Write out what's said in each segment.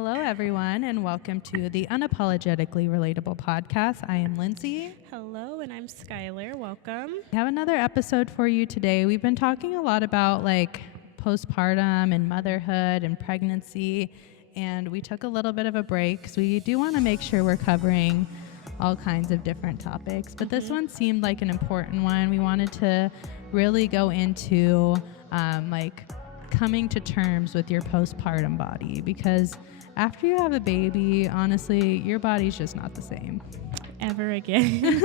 Hello, everyone, and welcome to the Unapologetically Relatable podcast. I am Lindsay. Hello, and I'm Skylar. Welcome. We have another episode for you today. We've been talking a lot about postpartum and motherhood and pregnancy, and we took a little bit of a break because we do want to make sure we're covering all kinds of different topics. But this one seemed like an important one. We wanted to really go into coming to terms with your postpartum body, because after you have a baby, honestly, your body's just not the same Ever again.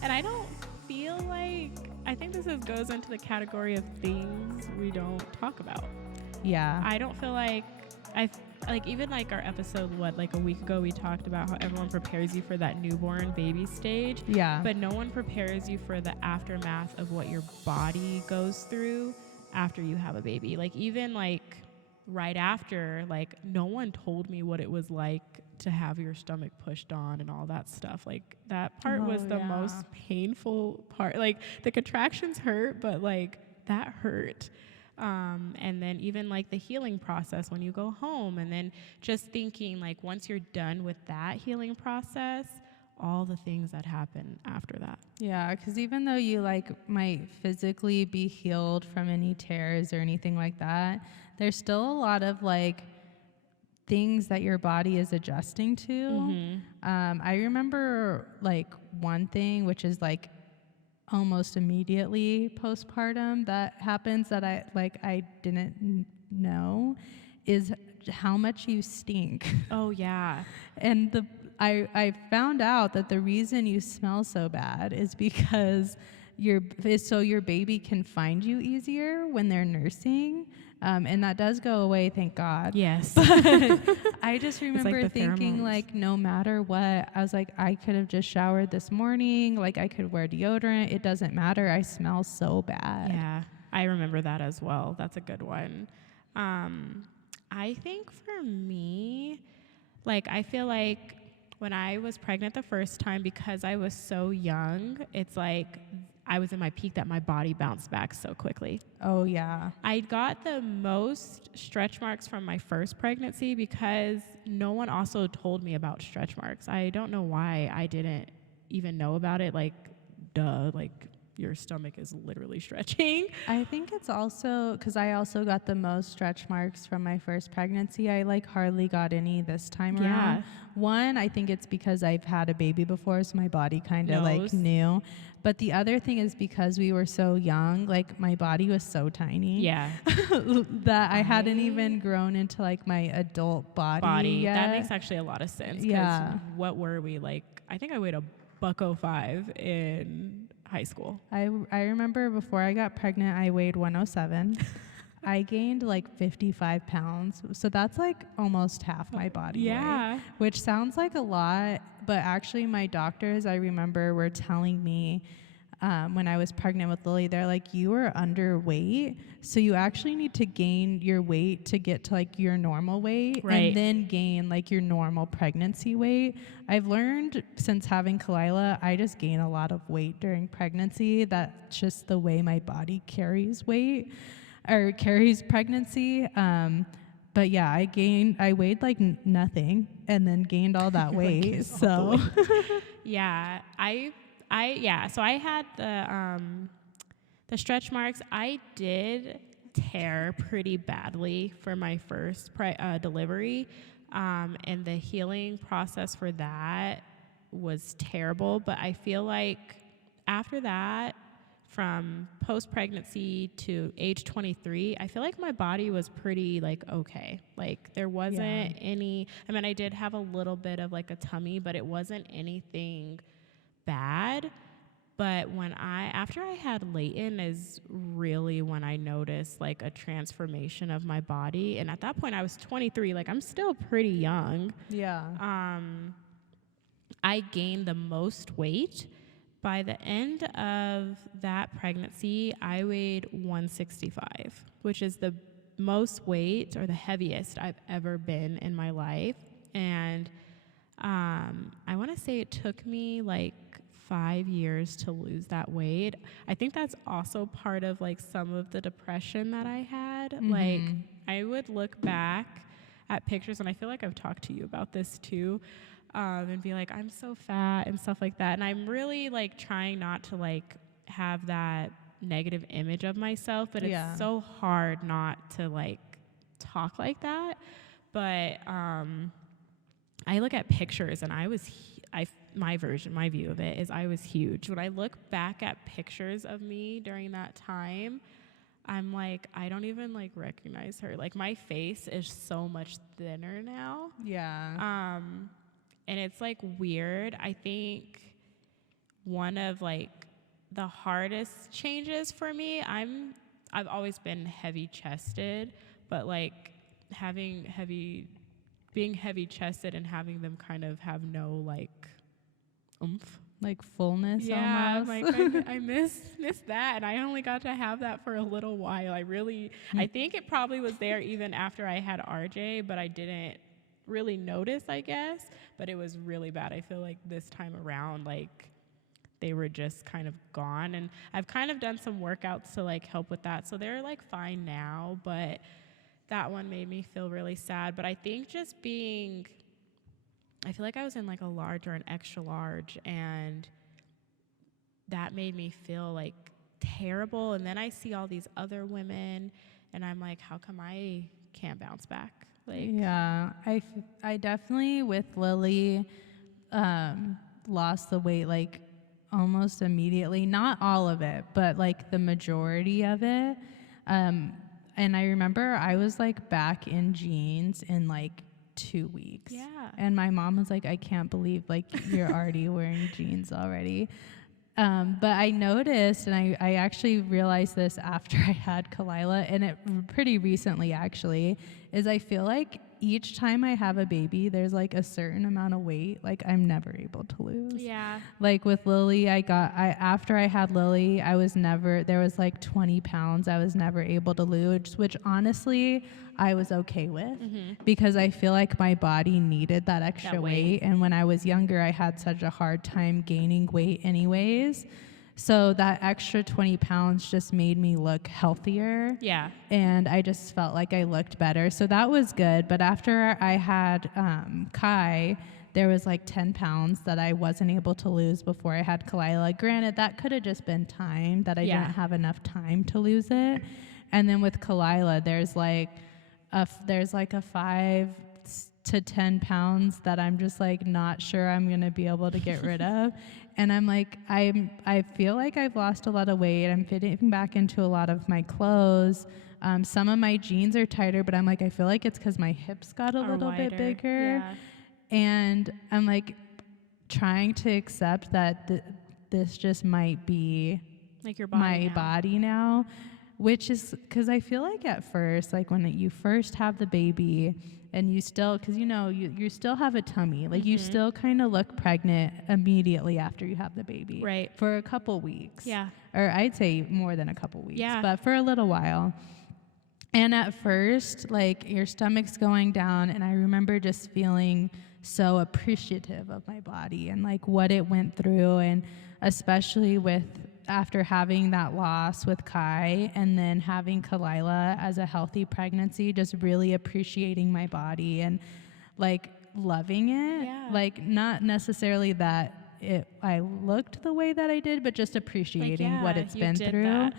And I don't feel like, I think this goes into the category of things we don't talk about. Yeah. I don't feel like, even our episode, a week ago, we talked about how everyone prepares you for that newborn baby stage. Yeah. But no one prepares you for the aftermath of what your body goes through after you have a baby. Right after, no one told me what it was like to have your stomach pushed on and all that stuff. That part was the most painful part. The contractions hurt, but that hurt. And then even the healing process when you go home, and then just thinking once you're done with that healing process, all the things that happen after that. Yeah, because even though you might physically be healed from any tears or anything like that, there's still a lot of things that your body is adjusting to. I remember one thing, which is almost immediately postpartum that happens that I didn't know, is how much you stink. Oh yeah. And I found out that the reason you smell so bad is because your baby can find you easier when they're nursing. And that does go away, thank God. Yes. But I just remember thinking pheromones. no matter what, I was I could have just showered this morning. I could wear deodorant. It doesn't matter. I smell so bad. Yeah, I remember that as well. That's a good one. I think for me, I feel like when I was pregnant the first time, because I was so young, it's I was in my peak that my body bounced back so quickly. Oh, yeah. I got the most stretch marks from my first pregnancy because no one also told me about stretch marks. I don't know why I didn't even know about it. Your stomach is literally stretching. I think it's also because I also got the most stretch marks from my first pregnancy. I hardly got any this time around. One, I think it's because I've had a baby before, so my body kind of knew. But the other thing is because we were so young, my body was so tiny. Yeah. That I hadn't even grown into my adult body yet. That makes actually a lot of sense. Yeah. What were we I think I weighed a $105 in high school. I remember before I got pregnant, I weighed 107. I gained 55 pounds. So that's almost half my body weight, which sounds like a lot. But actually my doctors, I remember, were telling me when I was pregnant with Lily, they're you are underweight. So you actually need to gain your weight to get to your normal weight, and then gain your normal pregnancy weight. I've learned since having Kalila, I just gain a lot of weight during pregnancy. That's just the way my body carries weight or carries pregnancy. But yeah, I weighed nothing and then gained all that weight. So yeah, so I had the stretch marks. I did tear pretty badly for my first delivery, and the healing process for that was terrible. But I feel after that, from post-pregnancy to age 23, I feel my body was pretty okay. There wasn't any, I did have a little bit of a tummy, but it wasn't anything bad. But after I had Layton is really when I noticed a transformation of my body. And at that point I was 23, I'm still pretty young. Yeah. I gained the most weight. By the end of that pregnancy, I weighed 165, which is the most weight or the heaviest I've ever been in my life. And I want to say it took me 5 years to lose that weight. I think that's also part of some of the depression that I had. I would look back at pictures, and I feel like I've talked to you about this too, and be like, I'm so fat and stuff like that. And I'm really like trying not to like have that negative image of myself, but it's so hard not to like talk like that. But I look at pictures, and my view of it is I was huge. When I look back at pictures of me during that time, I'm like, I don't even like recognize her. Like my face is so much thinner now. Yeah. And it's like weird. I think one of like the hardest changes for me, I've always been heavy chested, but like being heavy chested and having them kind of have no like oomph. Like fullness almost. Like I miss that, and I only got to have that for a little while. I think it probably was there even after I had RJ, but I didn't really notice, I guess. But it was really bad. I feel like this time around, like they were just kind of gone, and I've kind of done some workouts to like help with that, so they're like fine now. But that one made me feel really sad. But I think just I feel like I was in like a large or an extra large, and that made me feel like terrible. And then I see all these other women, and I'm like, how come I can't bounce back? Like, yeah, I definitely with Lily lost the weight like almost immediately. Not all of it, but like the majority of it. And I remember I was like back in jeans in like 2 weeks. Yeah. And my mom was like, I can't believe like you're already wearing jeans already. But I noticed, and I actually realized this after I had Kalila, and it pretty recently actually, is I feel like each time I have a baby, there's like a certain amount of weight like I'm never able to lose. Yeah. Like with Lily, after I had Lily, there was like 20 pounds I was never able to lose, which honestly I was okay with because I feel like my body needed that extra weight. And when I was younger, I had such a hard time gaining weight anyways. So that extra 20 pounds just made me look healthier. Yeah. And I just felt like I looked better. So that was good. But after I had Kai, there was like 10 pounds that I wasn't able to lose before I had Kalila. Granted, that could have just been time that I didn't have enough time to lose it. And then with Kalila, there's like a 5 to 10 pounds that I'm just like not sure I'm going to be able to get rid of. And I'm like, I feel like I've lost a lot of weight. I'm fitting back into a lot of my clothes. Some of my jeans are tighter, but I'm like, I feel like it's because my hips got a little bit bigger. Yeah. And I'm like trying to accept that this just might be like your body body now, which is because I feel like at first, like when you first have the baby, and you still, because you still have a tummy, like you still kind of look pregnant immediately after you have the baby, right? For a couple weeks, yeah, or I'd say more than a couple weeks, yeah, but for a little while. And at first, like your stomach's going down, and I remember just feeling so appreciative of my body and like what it went through, and especially after having that loss with Kai and then having Kalila as a healthy pregnancy, just really appreciating my body and like loving it. Yeah. Like not necessarily that I looked the way that I did, but just appreciating what it's been through.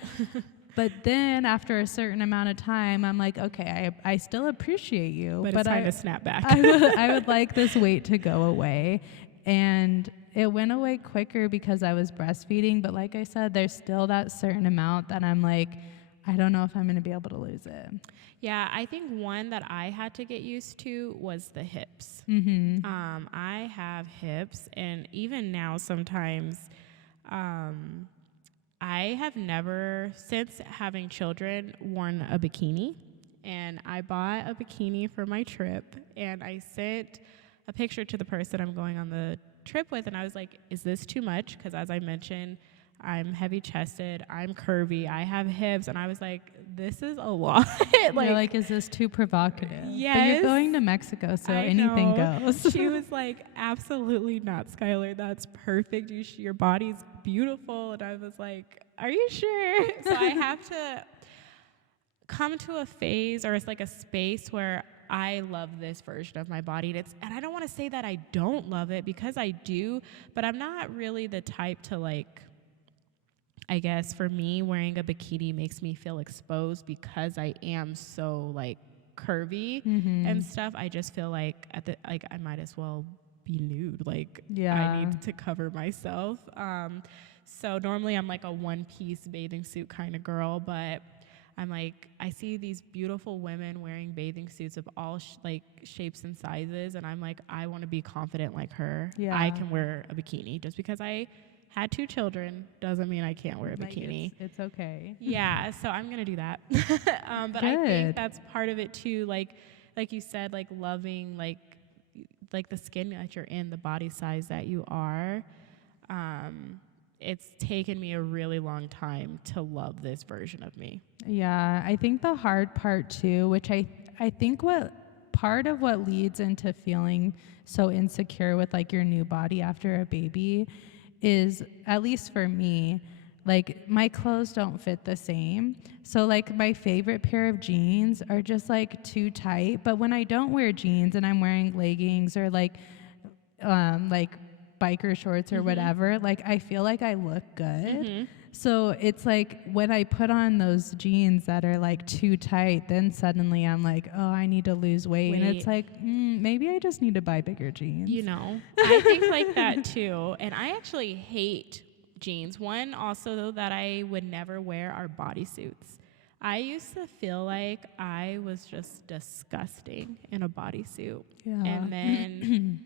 But then after a certain amount of time, I'm like, okay, I still appreciate you, but it's time to snap back. I would like this weight to go away. And it went away quicker because I was breastfeeding. But like I said, there's still that certain amount that I'm like, I don't know if I'm going to be able to lose it. Yeah, I think one that I had to get used to was the hips. I have hips, and even now sometimes I have never, since having children, worn a bikini. And I bought a bikini for my trip, and I sent a picture to the person I'm going on the trip with, and I was like, is this too much? Because as I mentioned, I'm heavy chested, I'm curvy, I have hips, and I was like, this is a lot. You're like, is this too provocative? Yes. But you're going to Mexico, so anything goes. She was like, absolutely not, Skylar. That's perfect. Your body's beautiful. And I was like, are you sure? So I have to come to a phase, or it's like a space where I love this version of my body. And I don't want to say that I don't love it, because I do, but I'm not really the type to like, I guess for me, wearing a bikini makes me feel exposed because I am so like curvy and stuff. I just feel like I might as well be nude. Like I need to cover myself. So normally I'm like a one-piece bathing suit kind of girl, but I'm like, I see these beautiful women wearing bathing suits of all like shapes and sizes, and I'm like, I want to be confident like her. Yeah. I can wear a bikini. Just because I had 2 children doesn't mean I can't wear a bikini. It's okay. Yeah, so I'm gonna do that. But Good. I think that's part of it too. Like you said, like loving like the skin that you're in, the body size that you are. It's taken me a really long time to love this version of me. Yeah, I think the hard part too, which I think what part of what leads into feeling so insecure with like your new body after a baby is, at least for me, like my clothes don't fit the same. So like my favorite pair of jeans are just like too tight. But when I don't wear jeans and I'm wearing leggings or like biker shorts or whatever, like I feel like I look good. So it's like when I put on those jeans that are like too tight, then suddenly I'm like, oh, I need to lose weight. And it's like, maybe I just need to buy bigger jeans. You know, I think like that too. And I actually hate jeans. One also though that I would never wear are bodysuits. I used to feel like I was just disgusting in a bodysuit. Yeah. And then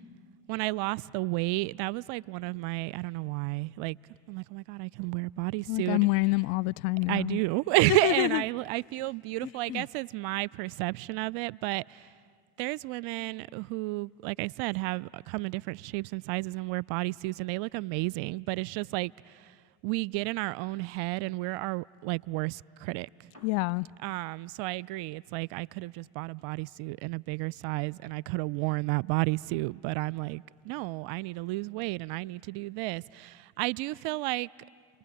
when I lost the weight, that was like one of my, I don't know why, like, I'm like, oh my God, I can wear a bodysuit. Like I'm wearing them all the time now. I do. And I feel beautiful. I guess it's my perception of it, but there's women who, like I said, have come in different shapes and sizes and wear bodysuits, and they look amazing, but it's just like, we get in our own head and we're our like worst critic. Yeah. So I agree. It's like I could have just bought a bodysuit in a bigger size and I could have worn that bodysuit, but I'm like, no, I need to lose weight and I need to do this. I do feel like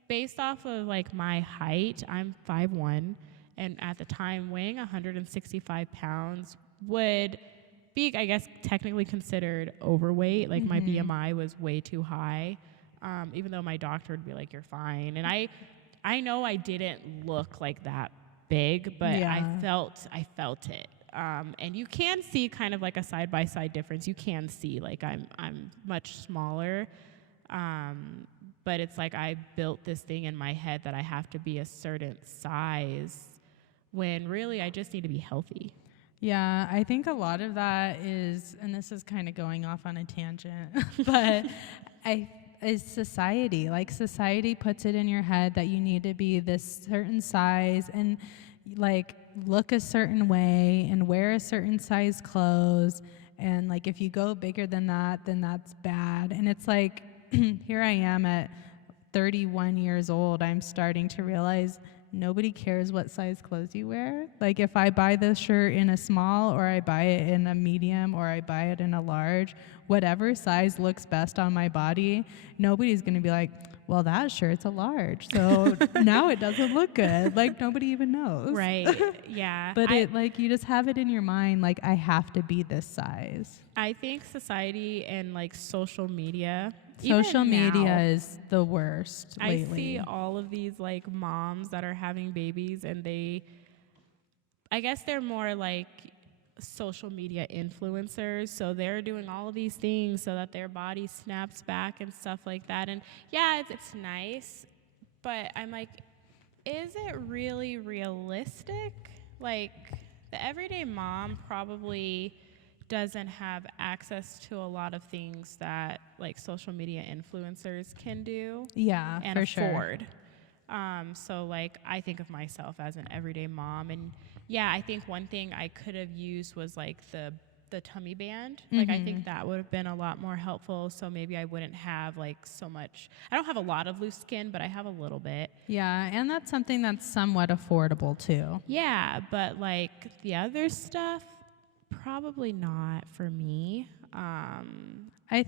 based off of like my height, I'm 5'1", and at the time weighing 165 pounds would be, I guess, technically considered overweight. Like my BMI was way too high. Even though my doctor would be like, you're fine. And I know I didn't look like that big, but yeah. I felt it. And you can see kind of like a side-by-side difference. You can see like I'm much smaller. But it's like I built this thing in my head that I have to be a certain size when really I just need to be healthy. Yeah, I think a lot of that is, and this is kind of going off on a tangent, but is society. Like society puts it in your head that you need to be this certain size and like look a certain way and wear a certain size clothes, and like if you go bigger than that, then that's bad. And it's like here I am at 31 years old, I'm starting to realize nobody cares what size clothes you wear. Like if I buy this shirt in a small, or I buy it in a medium, or I buy it in a large, whatever size looks best on my body, nobody's going to be like, well, that shirt's a large, so now it doesn't look good. Like nobody even knows. Right. Yeah. But it like you just have it in your mind, like I have to be this size. I think society and like social media. Social media is the worst lately. I see all of these like moms that are having babies, and I guess they're more like social media influencers, so they're doing all of these things so that their body snaps back and stuff like that. And yeah, it's nice, but I'm like, is it really realistic? Like the everyday mom probably doesn't have access to a lot of things that like social media influencers can do. Yeah, and for afford. Sure. So like I think of myself as an everyday mom, and yeah, I think one thing I could have used was like the tummy band. Like I think that would have been a lot more helpful, so maybe I wouldn't have like so much. I don't have a lot of loose skin, but I have a little bit. Yeah, and that's something that's somewhat affordable too. Yeah, but like the other stuff, probably not for me. I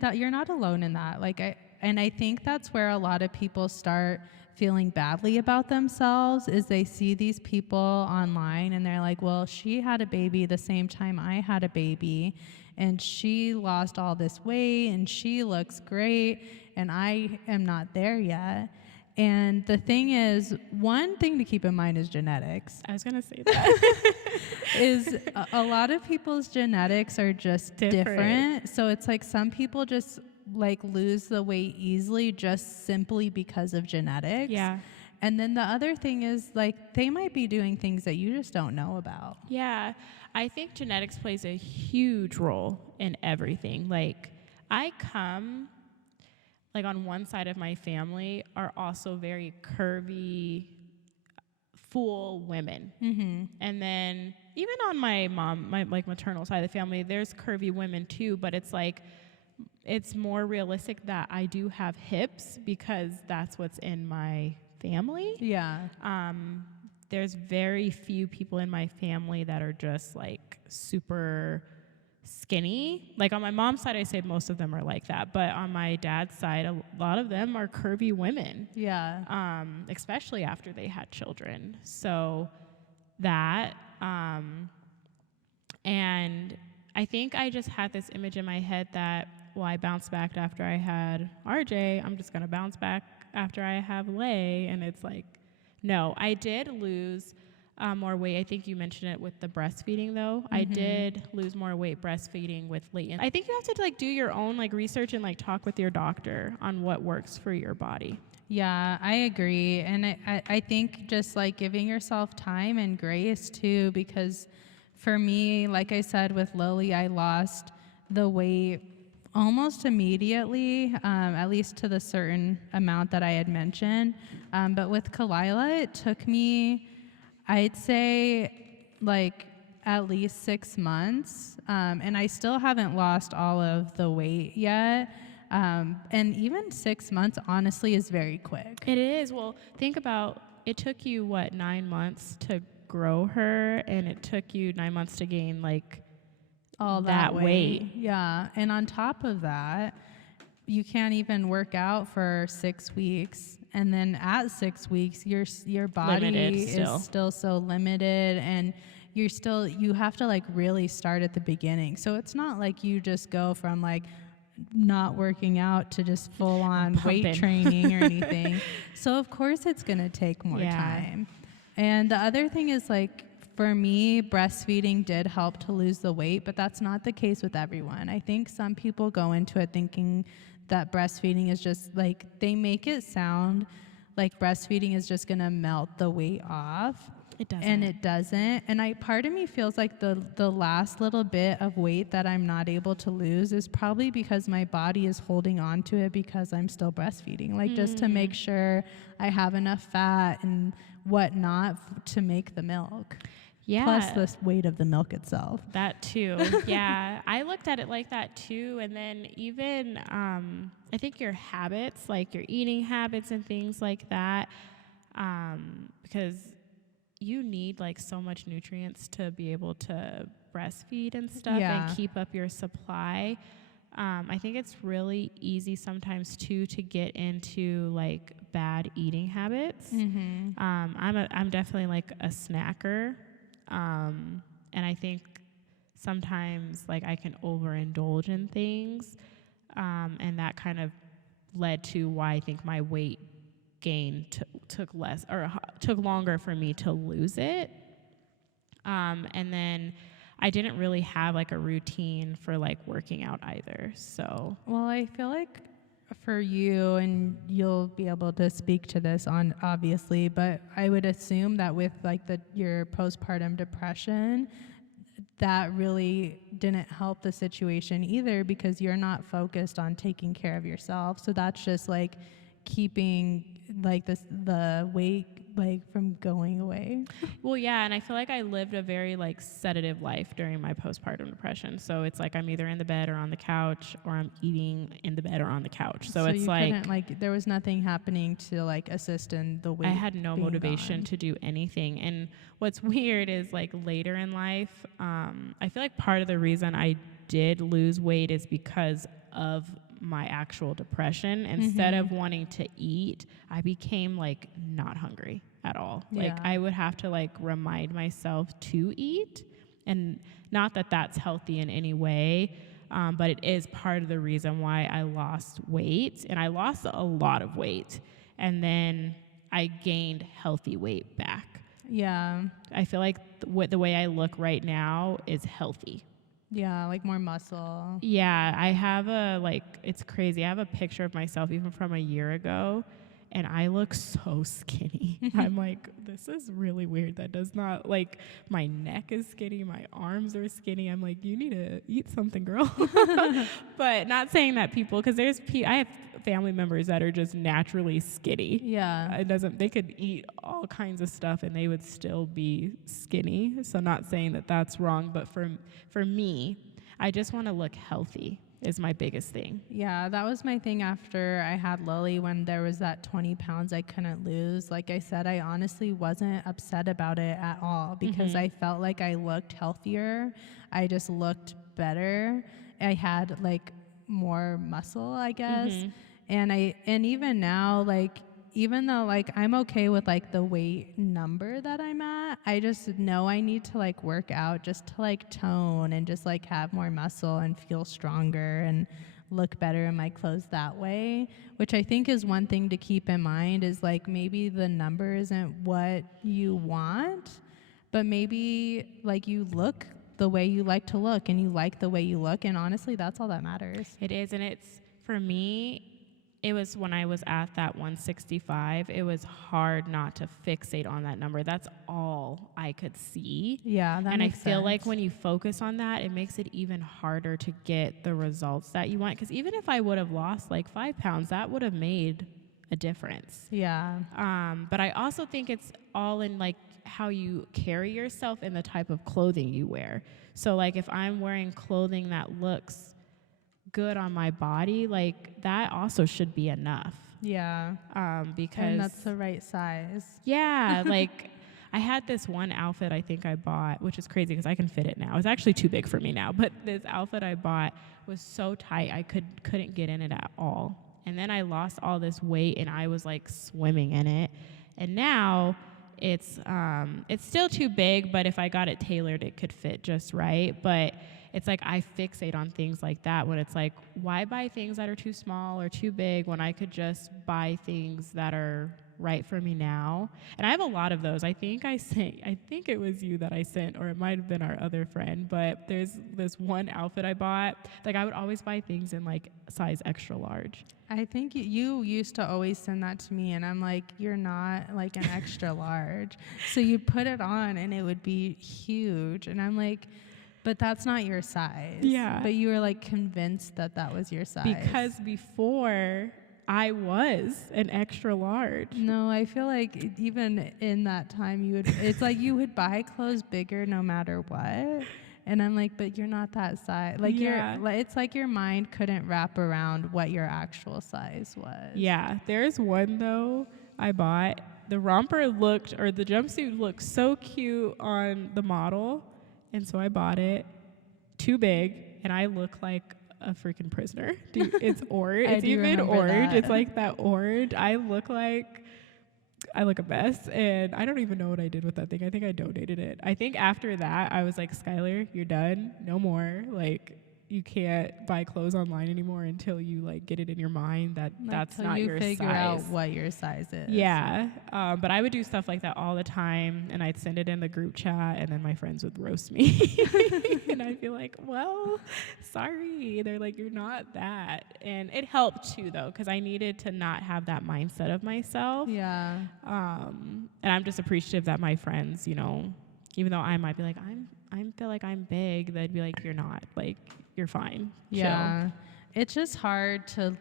thought you're not alone in that. Like and I think that's where a lot of people start feeling badly about themselves, is they see these people online and they're like, well, she had a baby the same time I had a baby, and she lost all this weight and she looks great and I am not there yet. And the thing is, one thing to keep in mind is genetics. I was going to say that. Is a lot of people's genetics are just different. So it's like some people just like lose the weight easily just simply because of genetics. Yeah. And then the other thing is, like, they might be doing things that you just don't know about. Yeah. I think genetics plays a huge role in everything. Like, I come, like, on one side of my family are also very curvy, full women. Mm-hmm. And then even on my mom, my like maternal side of the family, there's curvy women too, but it's like, it's more realistic that I do have hips because that's what's in my family. Yeah. There's very few people in my family that are just like super skinny. Like on my mom's side, I say most of them are like that, but on my dad's side, a lot of them are curvy women. Yeah. Especially after they had children. So that, and I think I just had this image in my head that, well, I bounced back after I had RJ. I'm just going to bounce back after I have Lay. And it's like, no, I did lose more weight. I think you mentioned it with the breastfeeding, though. Mm-hmm. I did lose more weight breastfeeding with latent. I think you have to like do your own like research and like talk with your doctor on what works for your body. Yeah, I agree. And I think just like giving yourself time and grace too, because for me, like I said, with Lily, I lost the weight almost immediately, at least to the certain amount that I had mentioned. But with Kalila, it took me, I'd say, like at least 6 months. And I still haven't lost all of the weight yet. And even 6 months, honestly, is very quick. It is. Well, think about, it took you, 9 months to grow her, and it took you 9 months to gain, like, all that weight. Yeah. And on top of that, you can't even work out for 6 weeks. And then at 6 weeks, your body is still so limited, and you have to like really start at the beginning. So it's not like you just go from like not working out to just full on weight training or anything. So of course it's going to take more time. And the other thing is, like, for me, breastfeeding did help to lose the weight, but that's not the case with everyone. I think some people go into it thinking that breastfeeding is just like, they make it sound like breastfeeding is just going to melt the weight off. It doesn't. And it doesn't. And part of me feels like the last little bit of weight that I'm not able to lose is probably because my body is holding on to it because I'm still breastfeeding. Like, just to make sure I have enough fat and whatnot to make the milk. Yeah. Plus the weight of the milk itself. That too. Yeah. I looked at it like that too. And then even, I think your habits, like your eating habits and things like that, because you need like so much nutrients to be able to breastfeed and stuff and keep up your supply. I think it's really easy sometimes too to get into like bad eating habits. Mm-hmm. I'm definitely like a snacker. And I think sometimes like I can overindulge in things. And that kind of led to why I think my weight gain took longer for me to lose it. And then I didn't really have like a routine for like working out either. So, well, I feel like for you, and you'll be able to speak to this on obviously, but I would assume that with like your postpartum depression, that really didn't help the situation either, because you're not focused on taking care of yourself. So that's just like keeping like the weight like from going away. Well, yeah, and I feel like I lived a very like sedative life during my postpartum depression. So it's like I'm either in the bed or on the couch, or I'm eating in the bed or on the couch. So it's like there was nothing happening to like assist in the weight. I had no motivation to do anything. And what's weird is like later in life, I feel like part of the reason I did lose weight is because of my actual depression. Instead of wanting to eat, I became like not hungry at all. Yeah. Like I would have to like remind myself to eat, and not that that's healthy in any way, but it is part of the reason why I lost weight, and I lost a lot of weight, and then I gained healthy weight back. Yeah. I feel like the way I look right now is healthy. Yeah, like more muscle. Yeah, I have it's crazy. I have a picture of myself even from a year ago, and I look so skinny. I'm like, this is really weird. That does not, like, my neck is skinny, my arms are skinny. I'm like, you need to eat something, girl. But not saying that people, because I have family members that are just naturally skinny. Yeah. They could eat all kinds of stuff and they would still be skinny. So not saying that that's wrong, but for me, I just want to look healthy is my biggest thing. Yeah, that was my thing after I had Lily, when there was that 20 pounds I couldn't lose. Like I said, I honestly wasn't upset about it at all because I felt like I looked healthier. I just looked better. I had like more muscle, I guess. And even now, like, even though like I'm okay with like the weight number that I'm at, I just know I need to like work out just to like tone and just like have more muscle and feel stronger and look better in my clothes that way, which I think is one thing to keep in mind, is like maybe the number isn't what you want, but maybe like you look the way you like to look and you like the way you look, and honestly that's all that matters. It is, and it's, for me, it was when I was at that 165, it was hard not to fixate on that number. That's all I could see. Yeah, that and makes I feel sense. like when you focus on that, it makes it even harder to get the results that you want. Because even if I would have lost like 5 pounds, that would have made a difference. Yeah. But I also think it's all in like how you carry yourself and the type of clothing you wear. So like if I'm wearing clothing that looks good on my body, like that also should be enough. Yeah. Because And that's the right size. Yeah, like I had this one outfit I think I bought, which is crazy because I can fit it now. It's actually too big for me now, but this outfit I bought was so tight I couldn't get in it at all. And then I lost all this weight and I was like swimming in it. And now it's still too big, but if I got it tailored, it could fit just right. But it's like I fixate on things like that when it's like, why buy things that are too small or too big when I could just buy things that are right for me now? And I have a lot of those. I think it was you that I sent, or it might have been our other friend, but there's this one outfit I bought. Like I would always buy things in like size extra large. I think you used to always send that to me, and I'm like, you're not like an extra large. So you'd put it on and it would be huge. And I'm like, but that's not your size. Yeah. But you were like convinced that that was your size. Because before I was an extra large. No, I feel like even in that time it's like you would buy clothes bigger no matter what. And I'm like, but you're not that size. Like it's like your mind couldn't wrap around what your actual size was. Yeah. There's one though I bought. The the jumpsuit looked so cute on the model. And so I bought it, too big, and I look like a freaking prisoner. Dude, it's orange. It's even orange. It's like that orange. I look a mess, and I don't even know what I did with that thing. I think I donated it. I think after that, I was like, Skylar, you're done. No more. Like, you can't buy clothes online anymore until you like get it in your mind that that's not your size. You figure out what your size is. Yeah, but I would do stuff like that all the time, and I'd send it in the group chat, and then my friends would roast me, and I'd be like, "Well, sorry." They're like, "You're not that," and it helped too, though, because I needed to not have that mindset of myself. Yeah. And I'm just appreciative that my friends, you know, even though I might be like, I feel like I'm big, they'd be like, "You're not. Like, you're fine." Yeah. Chill. It's just hard to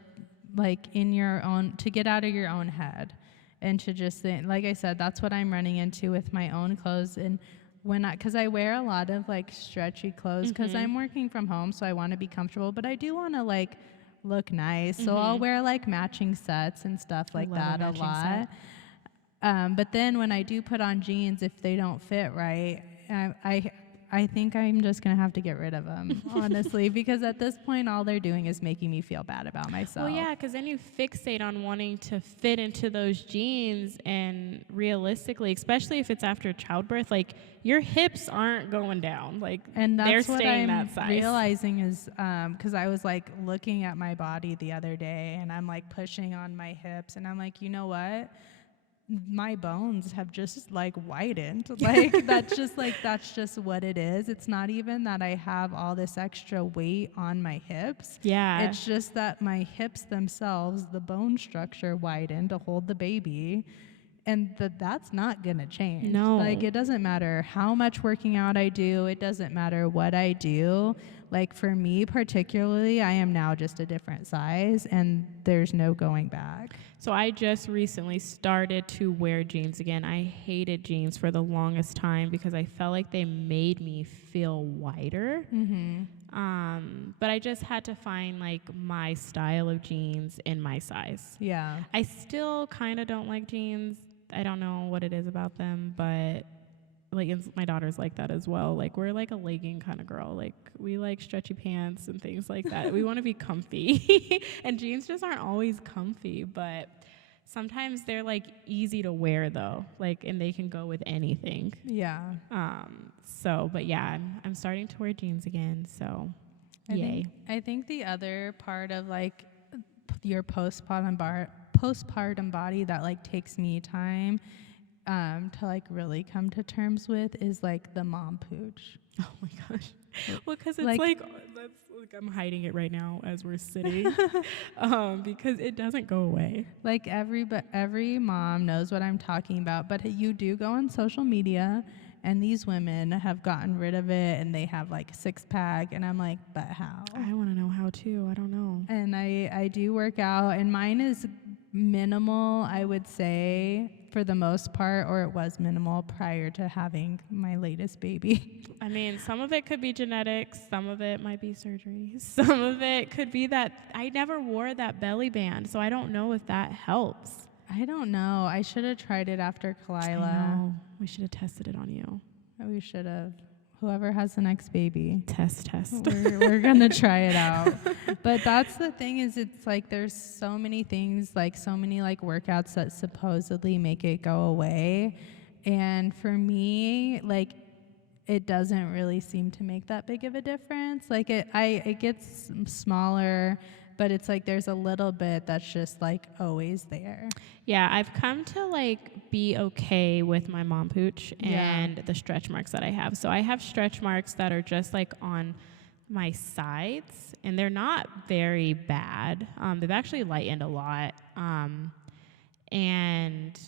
like to get out of your own head and to just think, like I said, that's what I'm running into with my own clothes. And because I wear a lot of like stretchy clothes because I'm working from home, so I want to be comfortable, but I do want to like look nice. So I'll wear like matching sets and stuff like that a lot. But then when I do put on jeans, if they don't fit right, I think I'm just going to have to get rid of them, honestly, because at this point, all they're doing is making me feel bad about myself. Well, yeah, because then you fixate on wanting to fit into those jeans, and realistically, especially if it's after childbirth, like your hips aren't going down. Like, and that's they're what staying I'm that size. realizing is because I was like looking at my body the other day, and I'm like pushing on my hips, and I'm like, you know what? My bones have just like widened. Like that's just what it is. It's not even that I have all this extra weight on my hips. Yeah. It's just that my hips themselves, the bone structure widened to hold the baby. And that's not going to change. No. Like, it doesn't matter how much working out I do. It doesn't matter what I do. Like, for me particularly, I am now just a different size, and there's no going back. So I just recently started to wear jeans again. I hated jeans for the longest time because I felt like they made me feel wider. But I just had to find like my style of jeans in my size. Yeah. I still kind of don't like jeans. I don't know what it is about them, but like my daughter's like that as well. Like we're like a legging kind of girl. Like we like stretchy pants and things like that. We want to be comfy, and jeans just aren't always comfy, but sometimes they're like easy to wear though. Like, and they can go with anything. Yeah. But yeah, I'm starting to wear jeans again. So yay. I think the other part of like your postpartum body that like takes me time to like really come to terms with is like the mom pooch. Oh my gosh. Well, because it's like I'm hiding it right now as we're sitting because it doesn't go away. Like every mom knows what I'm talking about, but you do go on social media and these women have gotten rid of it and they have like a 6-pack, and I'm like, but how? I want to know how too. I don't know. And I do work out, and mine is minimal, I would say, for the most part, or it was minimal prior to having my latest baby. I mean, some of it could be genetics, some of it might be surgery, some of it could be that I never wore that belly band, so I don't know if that helps. I don't know. I should have tried it after Kalila. I know. We should have tested it on you. We should have. Whoever has the next baby. Test. We're going to try it out. But that's the thing is it's like there's so many things, like so many like workouts that supposedly make it go away. And for me, like it doesn't really seem to make that big of a difference. Like it gets smaller, but it's like there's a little bit that's just like always there. Yeah, I've come to like be okay with my mom pooch and the stretch marks that I have. So I have stretch marks that are just like on my sides, and they're not very bad. They've actually lightened a lot. And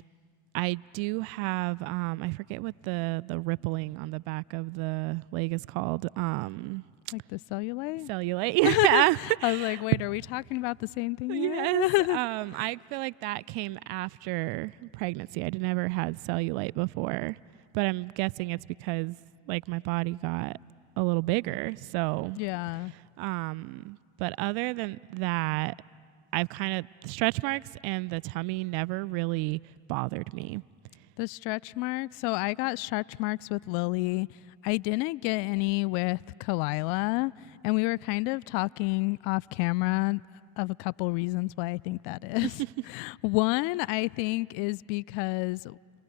I do have, I forget what the rippling on the back of the leg is called. Like the cellulite? Cellulite, yeah. I was like, wait, are we talking about the same thing? Yes. I feel like that came after pregnancy. I'd never had cellulite before, but I'm guessing it's because like my body got a little bigger. So yeah. But other than that, I've kind of stretch marks and the tummy never really bothered me. The stretch marks. So I got stretch marks with Lily. I didn't get any with Kalila, and we were kind of talking off camera of a couple reasons why I think that is. One, I think, is because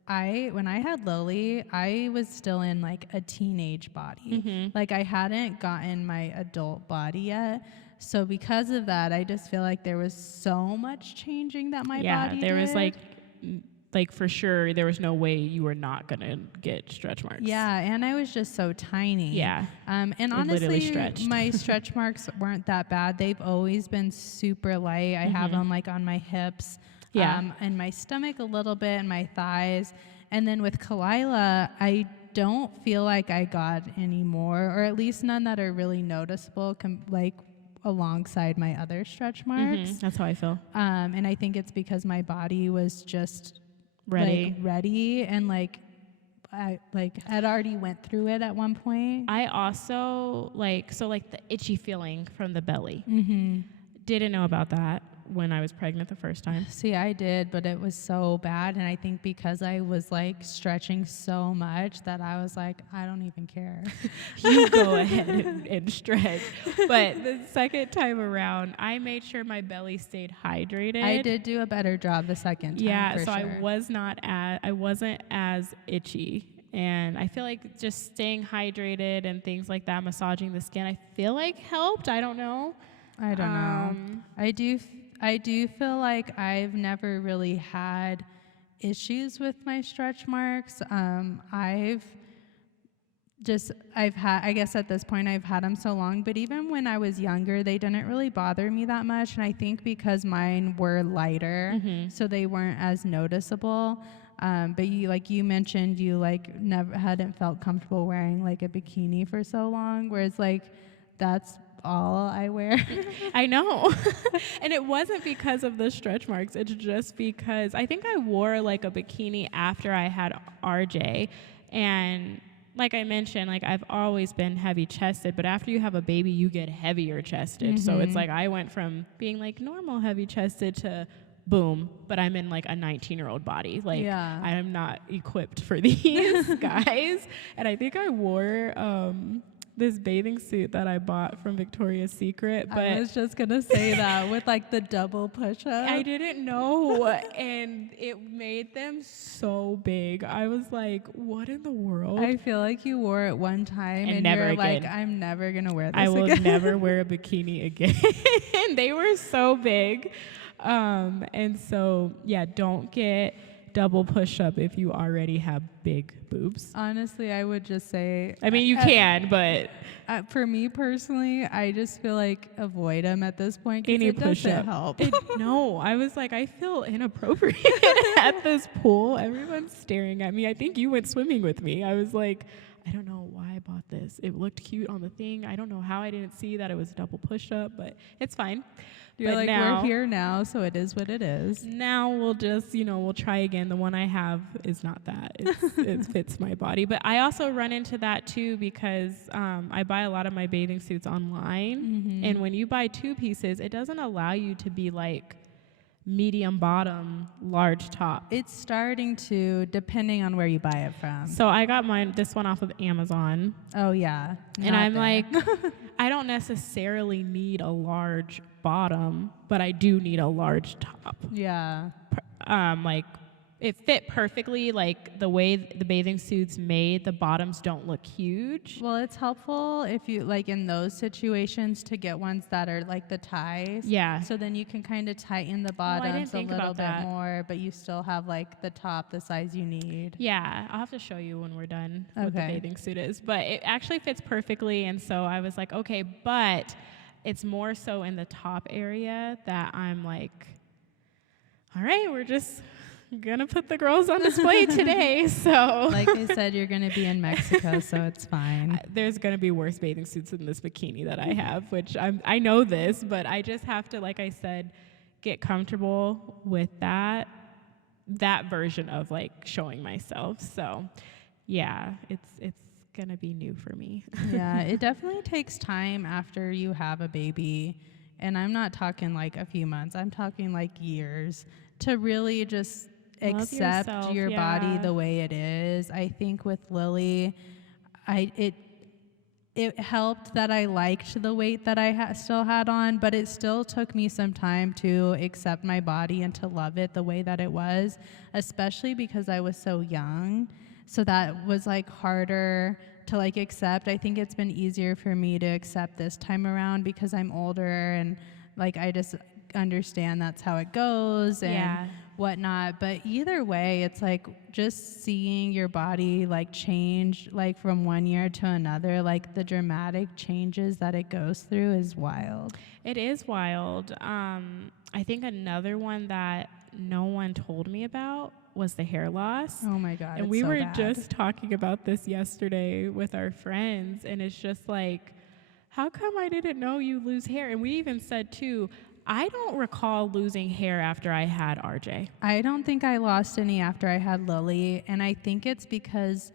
when I had Lily, I was still in like a teenage body. Mm-hmm. Like I hadn't gotten my adult body yet. So because of that, I just feel like there was so much changing that my body did. Yeah, there was like for sure, there was no way you were not going to get stretch marks. Yeah, and I was just so tiny. Yeah. And honestly, my stretch marks weren't that bad. They've always been super light. I have them like on my hips, and my stomach a little bit, and my thighs. And then with Kalila, I don't feel like I got any more, or at least none that are really noticeable, like alongside my other stretch marks. That's how I feel. And I think it's because my body was just ready and like I had already went through it at one point. I also like the itchy feeling from the belly. Didn't know about that. when I was pregnant the first time? See, I did, but it was so bad. And I think because I was like stretching so much that I was like, I don't even care. You go ahead and stretch. But the second time around, I made sure my belly stayed hydrated. I did do a better job the second time. Yeah, for so sure. I wasn't as itchy. And I feel like just staying hydrated and things like that, massaging the skin, I feel like helped. I don't know. I don't know. I do feel like I've never really had issues with my stretch marks. I guess at this point I've had them so long, but even when I was younger, they didn't really bother me that much. And I think because mine were lighter, so they weren't as noticeable. But you mentioned you like never hadn't felt comfortable wearing like a bikini for so long, whereas like that's all I wear. I know. And it wasn't because of the stretch marks. It's just because I think I wore like a bikini after I had RJ. And like I mentioned, like I've always been heavy chested, but after you have a baby, you get heavier chested. So it's like I went from being like normal heavy chested to boom, but I'm in like a 19-year-old body. Like I am not equipped for these guys. And I think I wore this bathing suit that I bought from Victoria's Secret. But I was just gonna say that with like the double push-up. I didn't know, and it made them so big. I was like, what in the world? I feel like you wore it one time and never you're again. like, I'm never gonna wear this I will again. never wear a bikini again. They were so big. And so, yeah, don't get double push-up if you already have big boobs. Honestly, I would just say... I mean, you can, but... for me personally, I just feel like avoid them at this point because it doesn't help. No, I was like, I feel inappropriate at this pool. Everyone's staring at me. I think you went swimming with me. I was like, I don't know why I bought this. It looked cute on the thing. I don't know how I didn't see that it was a double push-up, but it's fine. You're like, we're here now, so it is what it is. Now we'll just, we'll try again. The one I have is not that. It fits my body. But I also run into that, too, because I buy a lot of my bathing suits online. And when you buy 2 pieces, it doesn't allow you to be, like, medium bottom, large top. It's starting to, depending on where you buy it from. So I got this one off of Amazon. Oh, yeah. And I'm like, I don't necessarily need a large bottom, but I do need a large top. Yeah. Like, it fit perfectly, like the way the bathing suit's made, the bottoms don't look huge. Well, it's helpful if you, like in those situations, to get ones that are like the ties. Yeah. So then you can kind of tighten the bottoms a little bit more, but you still have like the top the size you need. Yeah, I'll have to show you when we're done what the bathing suit is. But it actually fits perfectly, and so I was like, okay, but it's more so in the top area that I'm like, all right, we're just gonna put the girls on display today. So like I said, you're gonna be in Mexico, so it's fine. There's gonna be worse bathing suits than this bikini that I have, which I know this, but I just have to, like I said, get comfortable with that version of like showing myself. So yeah, it's gonna be new for me. Yeah, it definitely takes time after you have a baby, and I'm not talking like a few months, I'm talking like years, to really just accept your body the way it is. I think with Lily, it helped that I liked the weight that I still had on, but it still took me some time to accept my body and to love it the way that it was, especially because I was so young. So that was like harder to like accept. I think it's been easier for me to accept this time around because I'm older and like I just understand that's how it goes and whatnot. But either way, it's like just seeing your body like change like from one year to another, like the dramatic changes that it goes through is wild. It is wild. I think another one that no one told me about was the hair loss. Oh my God. And we were just talking about this yesterday with our friends, and it's just like, how come I didn't know you lose hair? And we even said too, I don't recall losing hair after I had RJ. I don't think I lost any after I had Lily, and I think it's because,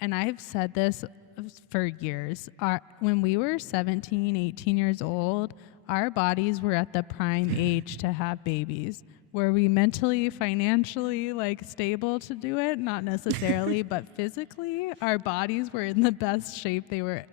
and I've said this for years, when we were 17, 18 years old, our bodies were at the prime age to have babies. Were we mentally, financially, like, stable to do it? Not necessarily, but physically, our bodies were in the best shape they were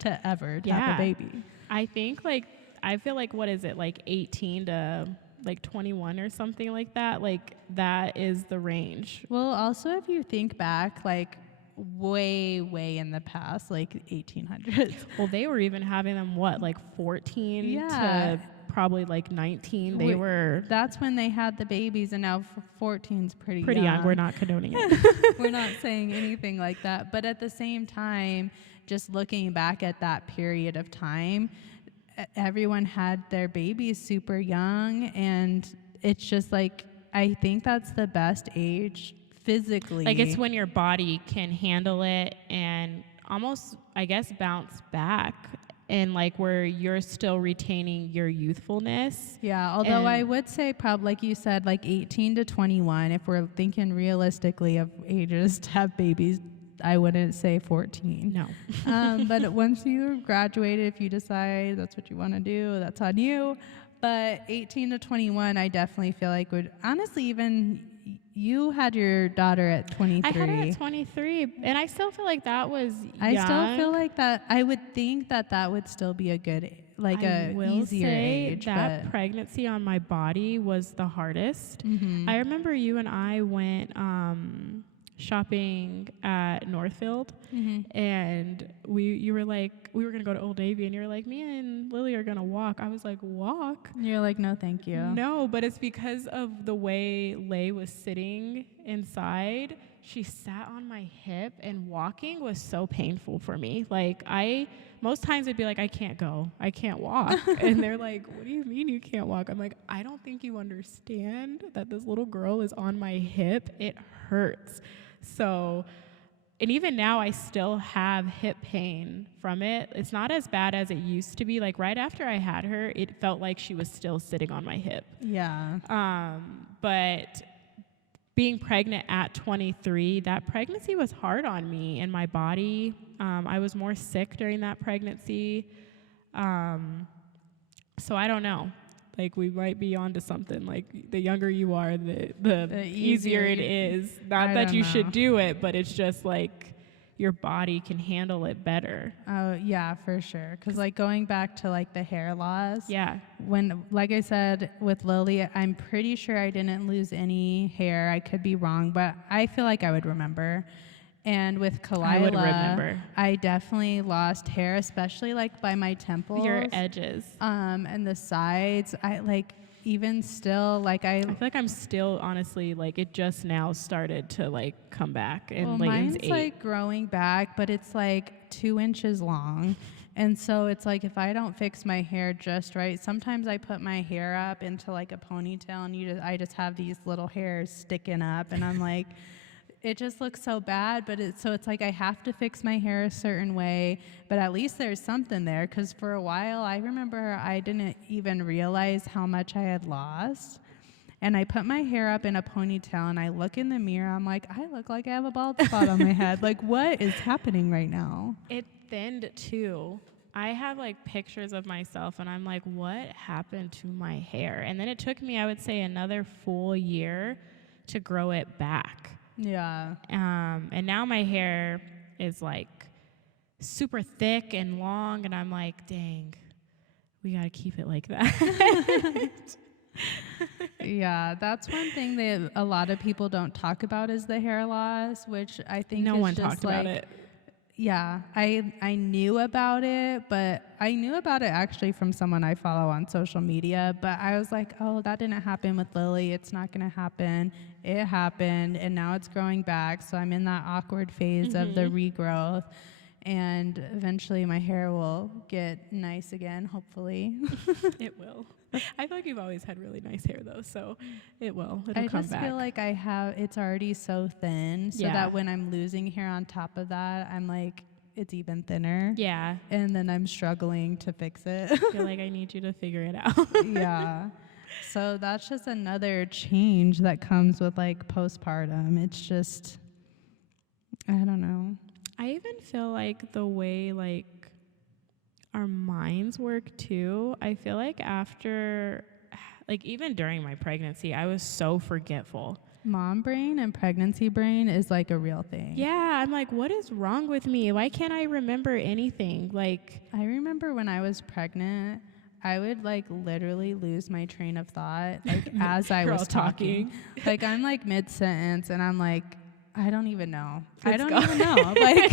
to ever to have a baby. I think, like, I feel like, what is it, like 18 to like 21 or something like that? Like, that is the range. Well, also, if you think back, like, way in the past, like 1800s. Well, they were even having them, what, like 14 to probably like 19. That's when they had the babies, and now 14's pretty young. We're not condoning it. We're not saying anything like that. But at the same time, just looking back at that period of time, everyone had their babies super young, and it's just like, I think that's the best age physically. Like, it's when your body can handle it and almost, I guess, bounce back, and like where you're still retaining your youthfulness. Yeah, although I would say probably, like you said, like 18 to 21, if we're thinking realistically of ages to have babies, I wouldn't say 14. No. But once you graduated, if you decide that's what you want to do, that's on you. But 18 to 21, I definitely feel like would, honestly, even you had your daughter at 23. I had her at 23, and I still feel like that was young. I still feel like that. I would think that would still be a good, like, easier age. That pregnancy on my body was the hardest. Mm-hmm. I remember you and I went shopping at Northfield, mm-hmm. and you were like, we were gonna go to Old Navy, and you were like, me and Lily are gonna walk. I was like, walk? And you're like, no, thank you. No, but it's because of the way Lay was sitting inside. She sat on my hip, and walking was so painful for me. Like, most times it'd be like, I can't go, I can't walk. And they're like, what do you mean you can't walk? I'm like, I don't think you understand that this little girl is on my hip. It hurts. So, and even now I still have hip pain from it. It's not as bad as it used to be. Like, right after I had her, it felt like she was still sitting on my hip. Yeah. But being pregnant at 23, that pregnancy was hard on me and my body. I was more sick during that pregnancy. So I don't know. Like, we might be onto something. Like, the younger you are, the easier it is. Not that you should do it, but it's just like your body can handle it better. Oh, yeah, for sure. Because, like, going back to, like, the hair loss. Yeah. When, like I said, with Lily, I'm pretty sure I didn't lose any hair. I could be wrong, but I feel like I would remember. And with Kalila, I would remember. I definitely lost hair, especially like by my temples. Your edges. And the sides. I like, even still, like I feel like I'm still, honestly, like, it just now started to like come back. And well, mine's like growing back, but it's like 2 inches long. And so it's like, if I don't fix my hair just right, sometimes I put my hair up into like a ponytail, and I just have these little hairs sticking up, and I'm like, it just looks so bad. But it's like I have to fix my hair a certain way, but at least there's something there. Because for a while, I remember I didn't even realize how much I had lost. And I put my hair up in a ponytail, and I look in the mirror. I'm like, I look like I have a bald spot on my head. Like, what is happening right now? It thinned too. I have like pictures of myself, and I'm like, what happened to my hair? And then it took me, I would say, another full year to grow it back. Yeah. And now my hair is like super thick and long, and I'm like, dang, we gotta keep it like that. Yeah, that's one thing that a lot of people don't talk about is the hair loss, which I think no is one just talked like, about it. Yeah, I knew about it, but I knew about it actually from someone I follow on social media. But I was like, oh, that didn't happen with Lily. It's not going to happen. It happened, and now it's growing back. So I'm in that awkward phase of the regrowth. And eventually my hair will get nice again, hopefully. It will. I feel like you've always had really nice hair, though, so it will. It'll come back. I just feel like it's already so thin, so that when I'm losing hair on top of that, I'm like, it's even thinner. Yeah. And then I'm struggling to fix it. I feel like I need you to figure it out. Yeah. So that's just another change that comes with, like, postpartum. It's just, I don't know. I even feel like the way, like, our minds work too. I feel like after, like even during my pregnancy, I was so forgetful. Mom brain and pregnancy brain is like a real thing. Yeah, I'm like, what is wrong with me? Why can't I remember anything? Like, I remember when I was pregnant, I would like literally lose my train of thought like as I was talking. Like I'm like mid sentence and I'm like, I don't even know. I don't even know. Like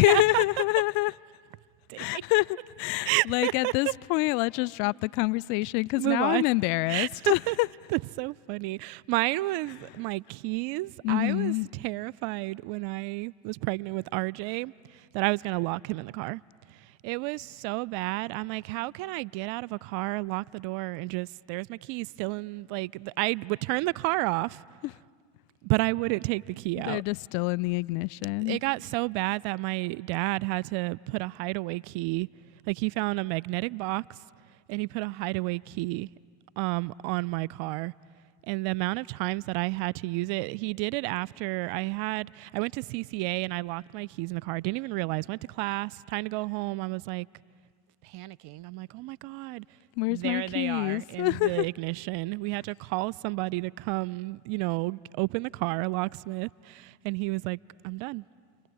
like at this point, let's just drop the conversation because now I'm embarrassed. That's so funny. Mine was my keys. I was terrified when I was pregnant with RJ that I was going to lock him in the car. It was so bad. I'm like, how can I get out of a car, lock the door, and just, there's my keys still in, like, I would turn the car off, but I wouldn't take the key out. They're just still in the ignition. It got so bad that my dad had to put a hideaway key. Like, he found a magnetic box, and he put a hideaway key on my car. And the amount of times that I had to use it, he did it after I went to CCA and I locked my keys in the car. I didn't even realize. Went to class, time to go home. I was like panicking. I'm like, oh my God. Where's my keys? There they are in the ignition. We had to call somebody to come, open the car, a locksmith. And he was like, I'm done.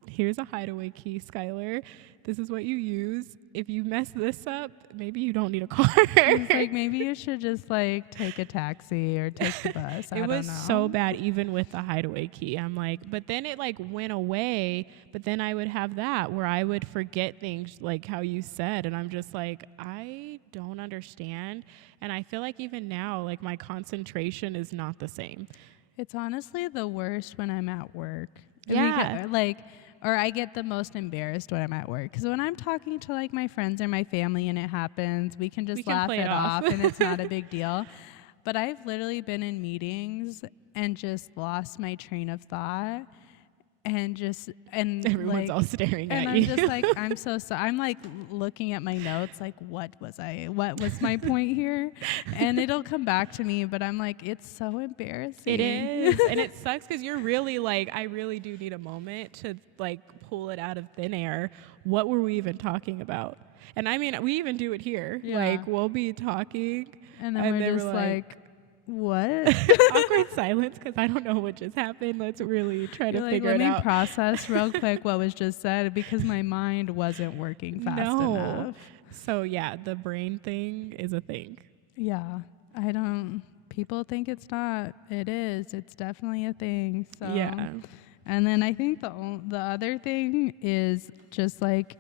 Here's a hideaway key, Skylar. This is what you use. If you mess this up, maybe you don't need a car. It's like, maybe you should just like take a taxi or take the bus. I don't know. It was so bad, even with the hideaway key. I'm like, but then it like went away. But then I would have that where I would forget things like how you said. And I'm just like, I don't understand. And I feel like even now, like my concentration is not the same. It's honestly the worst when I'm at work. Yeah. Or I get the most embarrassed when I'm at work. Because when I'm talking to like my friends or my family and it happens, we can just laugh it off and it's not a big deal. But I've literally been in meetings and just lost my train of thought. And everyone's all staring at you. And I'm just like, I'm so sorry. I'm like looking at my notes, like, what was my point here? And it'll come back to me, but I'm like, it's so embarrassing. It is. And it sucks because you're really like, I really do need a moment to like pull it out of thin air. What were we even talking about? And I mean, we even do it here. Yeah. Like, we'll be talking. And then we're just like what? Awkward silence because I don't know what just happened. Let's really try to figure it out. Let me process real quick what was just said because my mind wasn't working fast enough. So yeah, the brain thing is a thing. Yeah, people think it's not. It is. It's definitely a thing. So yeah. And then I think the other thing is just like,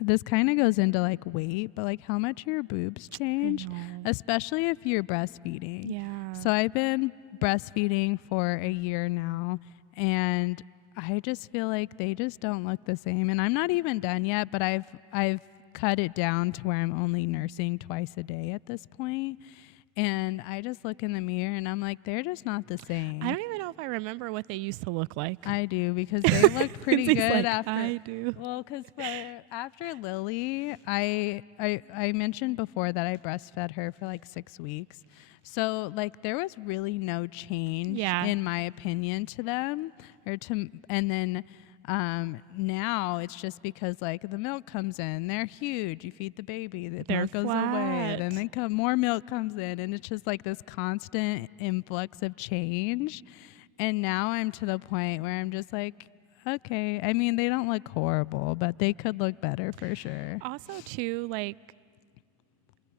this kind of goes into like weight, but like how much your boobs change, especially if you're breastfeeding. Yeah. So I've been breastfeeding for a year now, and I just feel like they just don't look the same. And I'm not even done yet, but I've cut it down to where I'm only nursing twice a day at this point. And I just look in the mirror and I'm like, they're just not the same. I don't even know if I remember what they used to look like. I do, because they looked pretty good like, after. I do. Well, because after Lily, I mentioned before that I breastfed her for like 6 weeks. So like there was really no change in my opinion to them and then now it's just because like the milk comes in, they're huge, you feed the baby, the milk goes away, then more milk comes in, and it's just like this constant influx of change. And now I'm to the point where I'm just like, okay, I mean, they don't look horrible, but they could look better for sure. Also too, like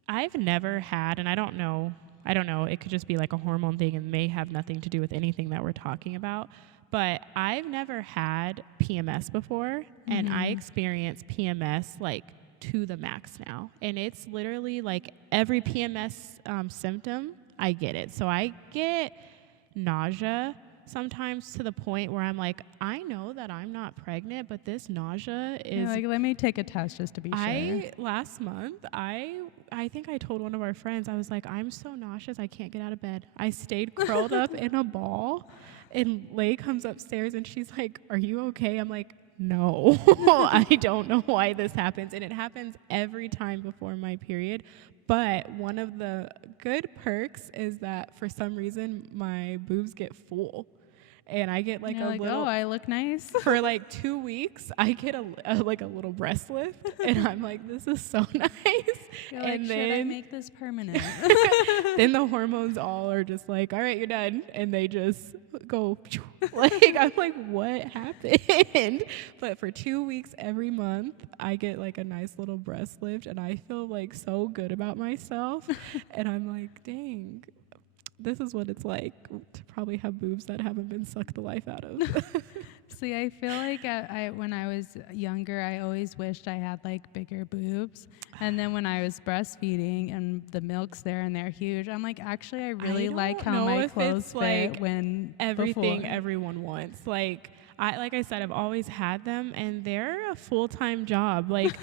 I've never had, and I don't know, it could just be like a hormone thing and may have nothing to do with anything that we're talking about. But I've never had PMS before, and I experience PMS like to the max now. And it's literally like every PMS symptom, I get it. So I get nausea sometimes to the point where I'm like, I know that I'm not pregnant, but this nausea is... You're like, let me take a test just to be sure. Last month, I think I told one of our friends, I was like, I'm so nauseous, I can't get out of bed. I stayed curled up in a ball. And Lay comes upstairs and she's like, are you okay? I'm like, no, I don't know why this happens. And it happens every time before my period. But one of the good perks is that for some reason my boobs get full. and I get like little, oh, I look nice. For like 2 weeks, I get a little breast lift, and I'm like, this is so nice. You're and like, then, should I make this permanent? then the hormones all are just like, all right, you're done, and they just go like, I'm like, what happened? But for 2 weeks every month, I get like a nice little breast lift, and I feel like so good about myself, and I'm like, dang. This is what it's like to probably have boobs that haven't been sucked the life out of. See, I feel like when I was younger, I always wished I had like bigger boobs. And then when I was breastfeeding and the milk's there and they're huge, I'm like, actually, I really like how my clothes fit like when everything before. Everyone wants. Like I said, I've always had them, and they're a full-time job. Like,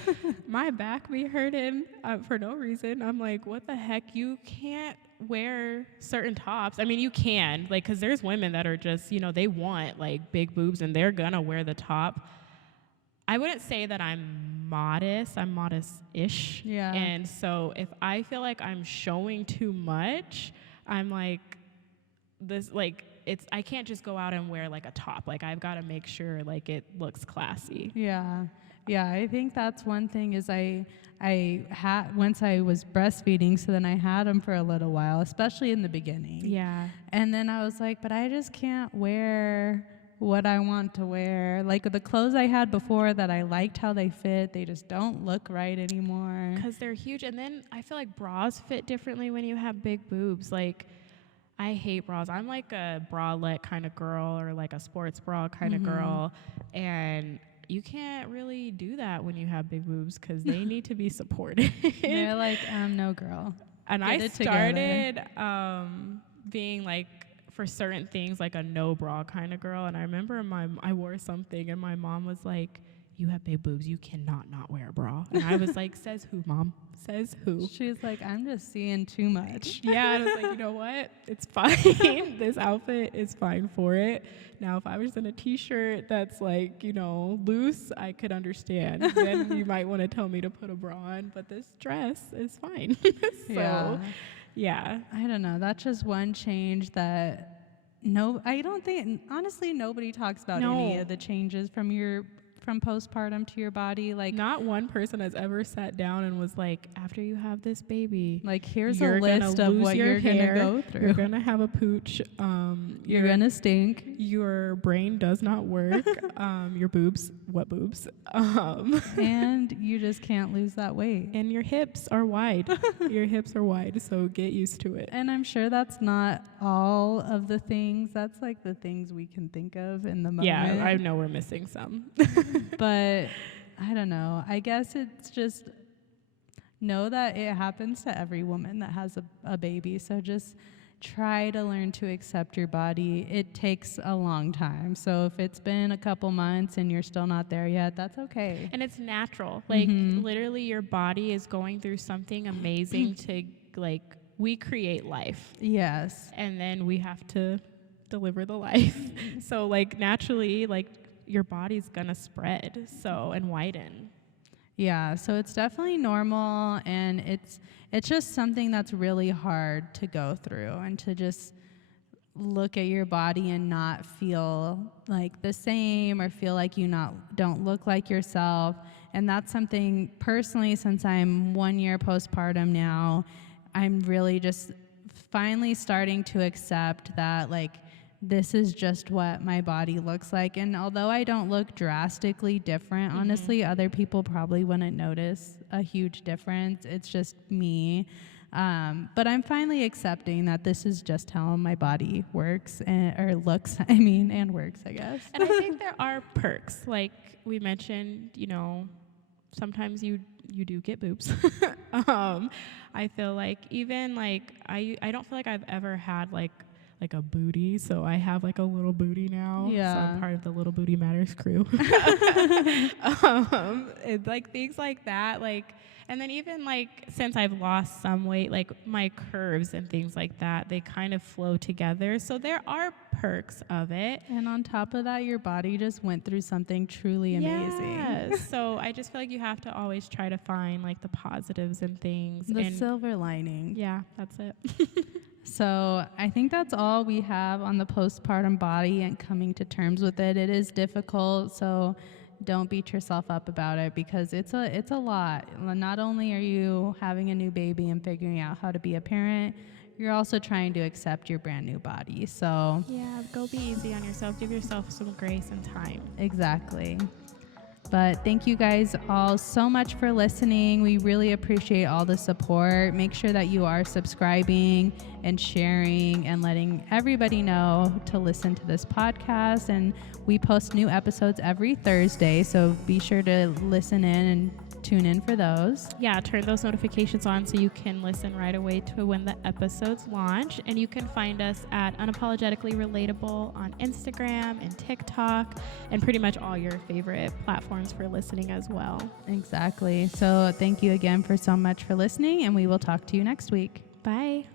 my back be hurting for no reason. I'm like, what the heck? You can't wear certain tops. I mean, you can, like, because there's women that are just, they want, like, big boobs, and they're going to wear the top. I wouldn't say that I'm modest. I'm modest-ish. Yeah. And so if I feel like I'm showing too much, I'm like, I can't just go out and wear like a top. Like, I've got to make sure like it looks classy. Yeah. Yeah, I think that's one thing is I had, once I was breastfeeding, so then I had them for a little while, especially in the beginning. Yeah. And then I was like, but I just can't wear what I want to wear. Like the clothes I had before that I liked how they fit, they just don't look right anymore. Because they're huge. And then I feel like bras fit differently when you have big boobs. Like, I hate bras. I'm like a bralette kind of girl, or like a sports bra kind of girl. And you can't really do that when you have big boobs because they need to be supported. They're like, no, girl. And Get I started being like, for certain things, like a no bra kind of girl. And I remember I wore something, and my mom was like, you have big boobs, you cannot not wear a bra. And I was like, says who, Mom? Says who? She's like, I'm just seeing too much. Yeah, and I was like, you know what? It's fine. This outfit is fine for it. Now, if I was in a t-shirt that's like, loose, I could understand. Then you might want to tell me to put a bra on, but this dress is fine. So, yeah. I don't know. That's just one change that I don't think, honestly, nobody talks about any of the changes from postpartum to your body. Like, not one person has ever sat down and was like, after you have this baby, like, here's a list of what you're gonna go through. You're gonna have a pooch. You're gonna stink. Your brain does not work. Your boobs, what boobs? And you just can't lose that weight. And your hips are wide. Your hips are wide, so get used to it. And I'm sure that's not all of the things. That's like the things we can think of in the moment. Yeah, I know we're missing some. But I don't know. I guess it's just know that it happens to every woman that has a baby. So just try to learn to accept your body. It takes a long time. So if it's been a couple months and you're still not there yet, that's okay. And it's natural. Like, literally your body is going through something amazing to, like, we create life. Yes. And then we have to deliver the life. So, like, naturally, like, your body's gonna spread and widen. Yeah, so it's definitely normal, and it's just something that's really hard to go through, and to just look at your body and not feel like the same, or feel like you don't look like yourself. And that's something personally, since I'm 1 year postpartum now, I'm really just finally starting to accept that, like, this is just what my body looks like. And although I don't look drastically different, honestly, other people probably wouldn't notice a huge difference. It's just me. But I'm finally accepting that this is just how my body works, or looks, and works, I guess. And I think there are perks. Like we mentioned, sometimes you do get boobs. I feel like even like, I don't feel like I've ever had like a booty, so I have like a little booty now. Yeah. So I'm part of the Little Booty Matters crew. It's like things like that, like, and then even like since I've lost some weight, like my curves and things like that, they kind of flow together. So there are perks of it. And on top of that, your body just went through something truly amazing. Yeah. So I just feel like you have to always try to find like the positives and things. The silver lining. Yeah, that's it. So I think that's all we have on the postpartum body and coming to terms with it. It is difficult, so don't beat yourself up about it because it's a lot. Not only are you having a new baby and figuring out how to be a parent, you're also trying to accept your brand new body. So yeah, go be easy on yourself. Give yourself some grace and time. Exactly. But thank you guys all so much for listening. We really appreciate all the support. Make sure that you are subscribing and sharing and letting everybody know to listen to this podcast. And we post new episodes every Thursday, so be sure to listen in and tune in for those. Yeah, turn those notifications on so you can listen right away to when the episodes launch. And you can find us at Unapologetically Relatable on Instagram and TikTok and pretty much all your favorite platforms for listening as well. Exactly. So thank you again for so much for listening, and we will talk to you next week. Bye.